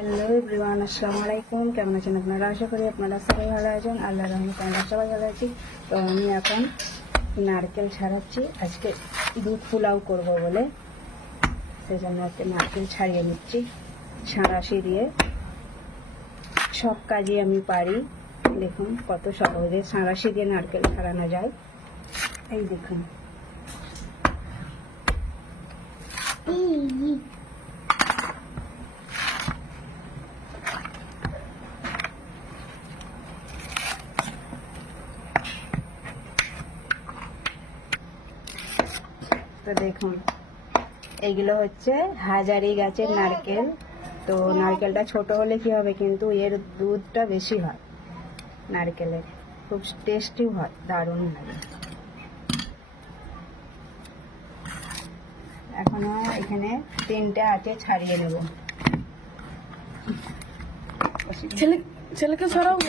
Hello everyone, আসসালামু আলাইকুম। কেমন আছেন আপনারা? আশা করি আপনারা সবাই ভালো আছেন। আল্লাহর রহমতে আমরা সবাই ভালো আছি। তো আমি এখন নারকেল ছাড়াচ্ছি। আজকে দুধ পোলাও করব বলে সেজন্য একটা নারকেল ছাড়িয়ে নিচ্ছি। ছাড়াশি দিয়ে সব কাজই আমি পারি। দেখুন কত সহজে ছাড়াশি দিয়ে নারকেল ছাড়ানো যায়। এই দেখুন, তো দেখুন এইগুলো হচ্ছে হাজারি গাছের নারকেল। তো নারকেলটা ছোট হলে কি হবে, কিন্তু এর দুধটা বেশি হয়। নারকেলের খুব টেস্টিও হয়, দারুণ লাগে। এখনো এখানে 3টে আছে, ছাড়িয়ে নেব। ছেলেকে সরাবো।